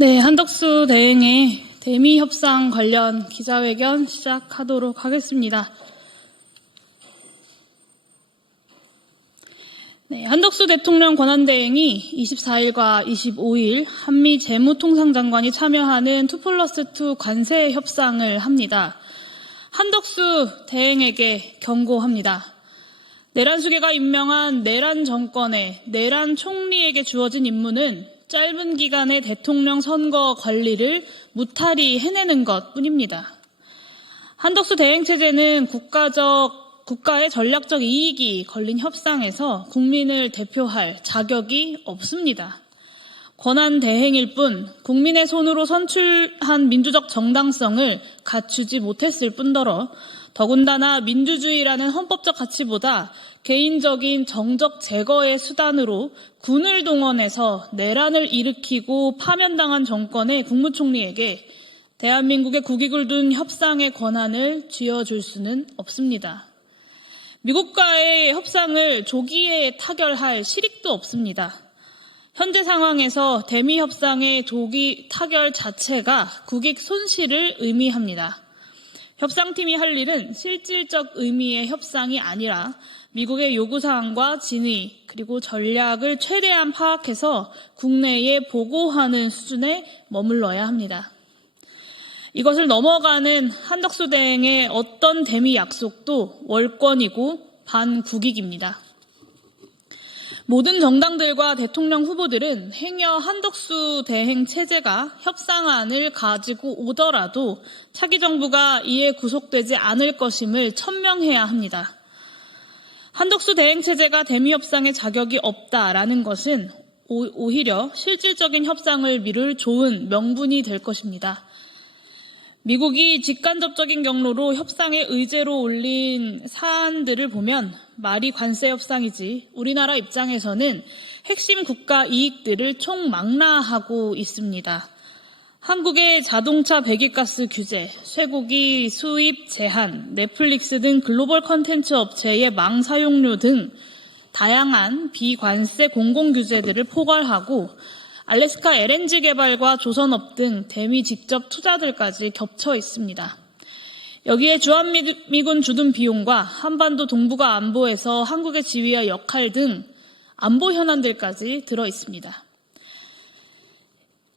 네, 한덕수 대행의 대미 협상 관련 기자회견 시작하도록 하겠습니다. 네, 한덕수 대통령 권한대행이 24일과 25일 한미 재무통상장관이 참여하는 2+2 관세 협상을 합니다. 한덕수 대행에게 경고합니다. 내란수계가 임명한 내란 정권의 내란 총리에게 주어진 임무는 짧은 기간의 대통령 선거 관리를 무탈히 해내는 것뿐입니다. 한덕수 대행체제는 국가의 전략적 이익이 걸린 협상에서 국민을 대표할 자격이 없습니다. 권한 대행일 뿐 국민의 손으로 선출한 민주적 정당성을 갖추지 못했을 뿐더러 더군다나 민주주의라는 헌법적 가치보다 개인적인 정적 제거의 수단으로 군을 동원해서 내란을 일으키고 파면당한 정권의 국무총리에게 대한민국의 국익을 둔 협상의 권한을 쥐어줄 수는 없습니다. 미국과의 협상을 조기에 타결할 실익도 없습니다. 현재 상황에서 대미 협상의 조기 타결 자체가 국익 손실을 의미합니다. 협상팀이 할 일은 실질적 의미의 협상이 아니라 미국의 요구사항과 진위 그리고 전략을 최대한 파악해서 국내에 보고하는 수준에 머물러야 합니다. 이것을 넘어가는 한덕수 대행의 어떤 대미 약속도 월권이고 반국익입니다. 모든 정당들과 대통령 후보들은 행여 한덕수 대행 체제가 협상안을 가지고 오더라도 차기 정부가 이에 구속되지 않을 것임을 천명해야 합니다. 한덕수 대행 체제가 대미 협상에 자격이 없다라는 것은 오히려 실질적인 협상을 미룰 좋은 명분이 될 것입니다. 미국이 직간접적인 경로로 협상의 의제로 올린 사안들을 보면 말이 관세 협상이지 우리나라 입장에서는 핵심 국가 이익들을 총망라하고 있습니다. 한국의 자동차 배기가스 규제, 쇠고기 수입 제한, 넷플릭스 등 글로벌 콘텐츠 업체의 망 사용료 등 다양한 비관세 공공규제들을 포괄하고 알래스카 LNG 개발과 조선업 등 대미 직접 투자들까지 겹쳐 있습니다. 여기에 주한미군 주둔 비용과 한반도 동북아 안보에서 한국의 지위와 역할 등 안보 현안들까지 들어 있습니다.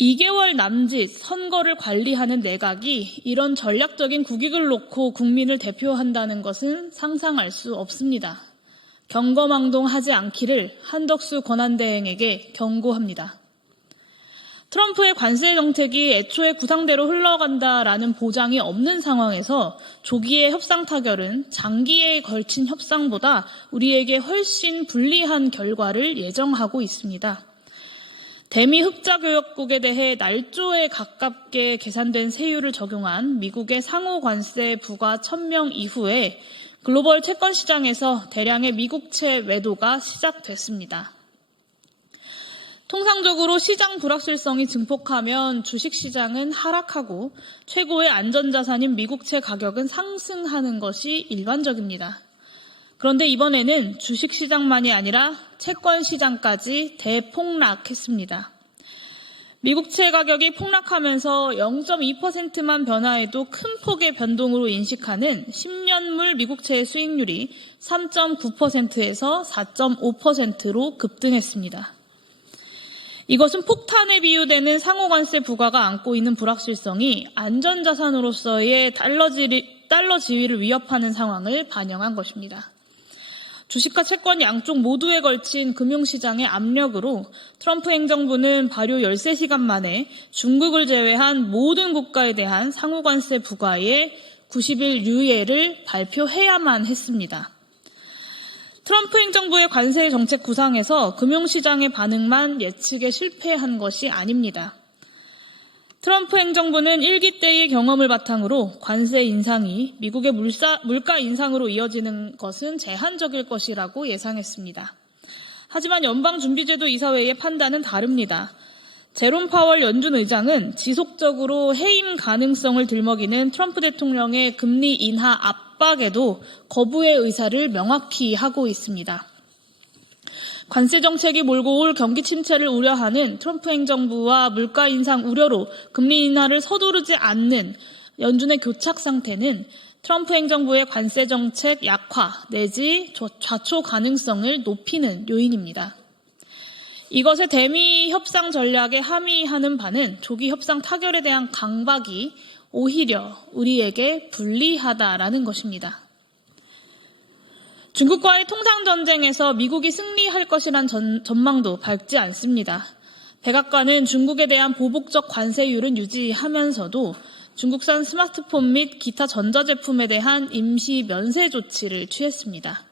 2개월 남짓 선거를 관리하는 내각이 이런 전략적인 국익을 놓고 국민을 대표한다는 것은 상상할 수 없습니다. 경거망동하지 않기를 한덕수 권한대행에게 경고합니다. 트럼프의 관세 정책이 애초에 구상대로 흘러간다라는 보장이 없는 상황에서 조기의 협상 타결은 장기에 걸친 협상보다 우리에게 훨씬 불리한 결과를 예정하고 있습니다. 대미 흑자교역국에 대해 날조에 가깝게 계산된 세율을 적용한 미국의 상호 관세 부과 천명 이후에 글로벌 채권 시장에서 대량의 미국채 매도가 시작됐습니다. 통상적으로 시장 불확실성이 증폭하면 주식시장은 하락하고 최고의 안전자산인 미국채 가격은 상승하는 것이 일반적입니다. 그런데 이번에는 주식시장만이 아니라 채권시장까지 대폭락했습니다. 미국채 가격이 폭락하면서 0.2%만 변화해도 큰 폭의 변동으로 인식하는 10년물 미국채의 수익률이 3.9%에서 4.5%로 급등했습니다. 이것은 폭탄에 비유되는 상호관세 부과가 안고 있는 불확실성이 안전자산으로서의 달러 지위를 위협하는 상황을 반영한 것입니다. 주식과 채권 양쪽 모두에 걸친 금융시장의 압력으로 트럼프 행정부는 발효 13시간 만에 중국을 제외한 모든 국가에 대한 상호관세 부과의 90일 유예를 발표해야만 했습니다. 트럼프 행정부의 관세 정책 구상에서 금융시장의 반응만 예측에 실패한 것이 아닙니다. 트럼프 행정부는 1기 때의 경험을 바탕으로 관세 인상이 미국의 물가 인상으로 이어지는 것은 제한적일 것이라고 예상했습니다. 하지만 연방준비제도 이사회의 판단은 다릅니다. 제롬 파월 연준 의장은 지속적으로 해임 가능성을 들먹이는 트럼프 대통령의 금리 인하 압박에도 거부의 의사를 명확히 하고 있습니다. 관세 정책이 몰고 올 경기 침체를 우려하는 트럼프 행정부와 물가 인상 우려로 금리 인하를 서두르지 않는 연준의 교착 상태는 트럼프 행정부의 관세 정책 약화 내지 좌초 가능성을 높이는 요인입니다. 이것의 대미 협상 전략에 함의하는 바는 조기 협상 타결에 대한 강박이 오히려 우리에게 불리하다라는 것입니다. 중국과의 통상전쟁에서 미국이 승리할 것이란 전망도 밝지 않습니다. 백악관은 중국에 대한 보복적 관세율은 유지하면서도 중국산 스마트폰 및 기타 전자제품에 대한 임시 면세 조치를 취했습니다.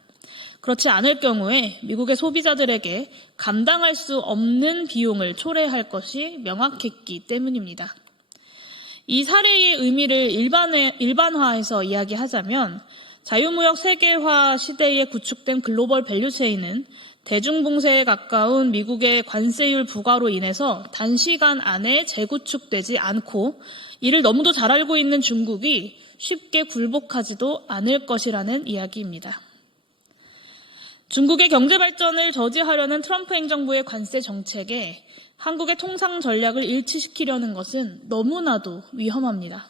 그렇지 않을 경우에 미국의 소비자들에게 감당할 수 없는 비용을 초래할 것이 명확했기 때문입니다. 이 사례의 의미를 일반화해서 이야기하자면 자유무역 세계화 시대에 구축된 글로벌 밸류체인은 대중봉쇄에 가까운 미국의 관세율 부과로 인해서 단시간 안에 재구축되지 않고 이를 너무도 잘 알고 있는 중국이 쉽게 굴복하지도 않을 것이라는 이야기입니다. 중국의 경제 발전을 저지하려는 트럼프 행정부의 관세 정책에 한국의 통상 전략을 일치시키려는 것은 너무나도 위험합니다.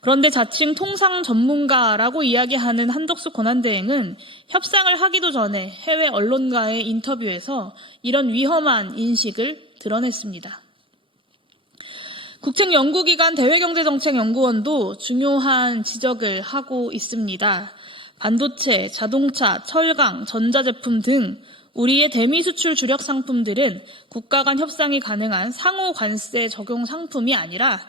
그런데 자칭 통상 전문가라고 이야기하는 한덕수 권한대행은 협상을 하기도 전에 해외 언론과의 인터뷰에서 이런 위험한 인식을 드러냈습니다. 국책연구기관 대외경제정책연구원도 중요한 지적을 하고 있습니다. 반도체, 자동차, 철강, 전자제품 등 우리의 대미 수출 주력 상품들은 국가 간 협상이 가능한 상호 관세 적용 상품이 아니라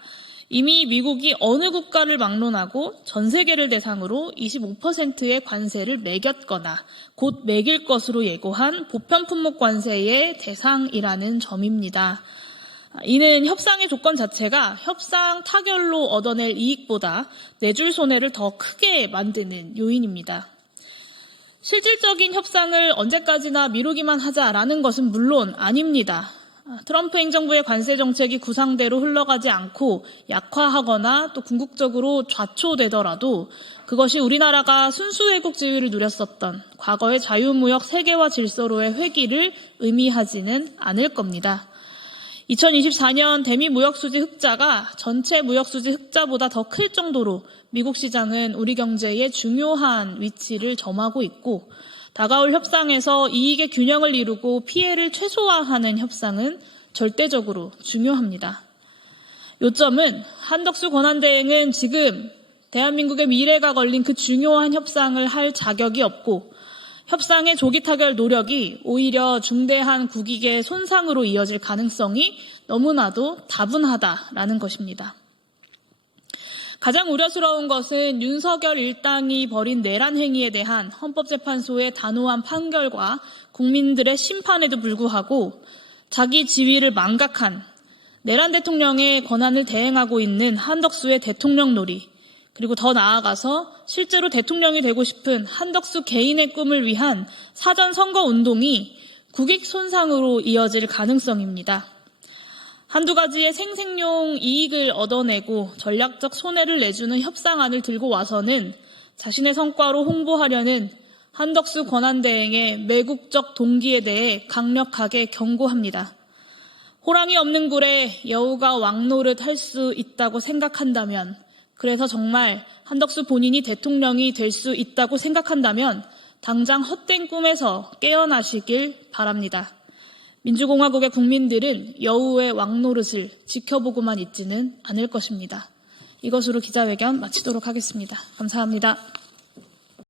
이미 미국이 어느 국가를 막론하고 전 세계를 대상으로 25%의 관세를 매겼거나 곧 매길 것으로 예고한 보편 품목 관세의 대상이라는 점입니다. 이는 협상의 조건 자체가 협상 타결로 얻어낼 이익보다 내줄 손해를 더 크게 만드는 요인입니다. 실질적인 협상을 언제까지나 미루기만 하자라는 것은 물론 아닙니다. 트럼프 행정부의 관세 정책이 구상대로 흘러가지 않고 약화하거나 또 궁극적으로 좌초되더라도 그것이 우리나라가 순수외국 지위를 누렸었던 과거의 자유무역 세계화 질서로의 회귀를 의미하지는 않을 겁니다. 2024년 대미 무역수지 흑자가 전체 무역수지 흑자보다 더 클 정도로 미국 시장은 우리 경제에 중요한 위치를 점하고 있고 다가올 협상에서 이익의 균형을 이루고 피해를 최소화하는 협상은 절대적으로 중요합니다. 요점은 한덕수 권한대행은 지금 대한민국의 미래가 걸린 그 중요한 협상을 할 자격이 없고 협상의 조기 타결 노력이 오히려 중대한 국익의 손상으로 이어질 가능성이 너무나도 다분하다라는 것입니다. 가장 우려스러운 것은 윤석열 일당이 벌인 내란 행위에 대한 헌법재판소의 단호한 판결과 국민들의 심판에도 불구하고 자기 지위를 망각한 내란 대통령의 권한을 대행하고 있는 한덕수의 대통령 놀이, 그리고 더 나아가서 실제로 대통령이 되고 싶은 한덕수 개인의 꿈을 위한 사전 선거 운동이 국익 손상으로 이어질 가능성입니다. 한두 가지의 생색용 이익을 얻어내고 전략적 손해를 내주는 협상안을 들고 와서는 자신의 성과로 홍보하려는 한덕수 권한대행의 매국적 동기에 대해 강력하게 경고합니다. 호랑이 없는 굴에 여우가 왕노릇 할 수 있다고 생각한다면, 그래서 정말 한덕수 본인이 대통령이 될 수 있다고 생각한다면 당장 헛된 꿈에서 깨어나시길 바랍니다. 민주공화국의 국민들은 여우의 왕노릇을 지켜보고만 있지는 않을 것입니다. 이것으로 기자회견 마치도록 하겠습니다. 감사합니다.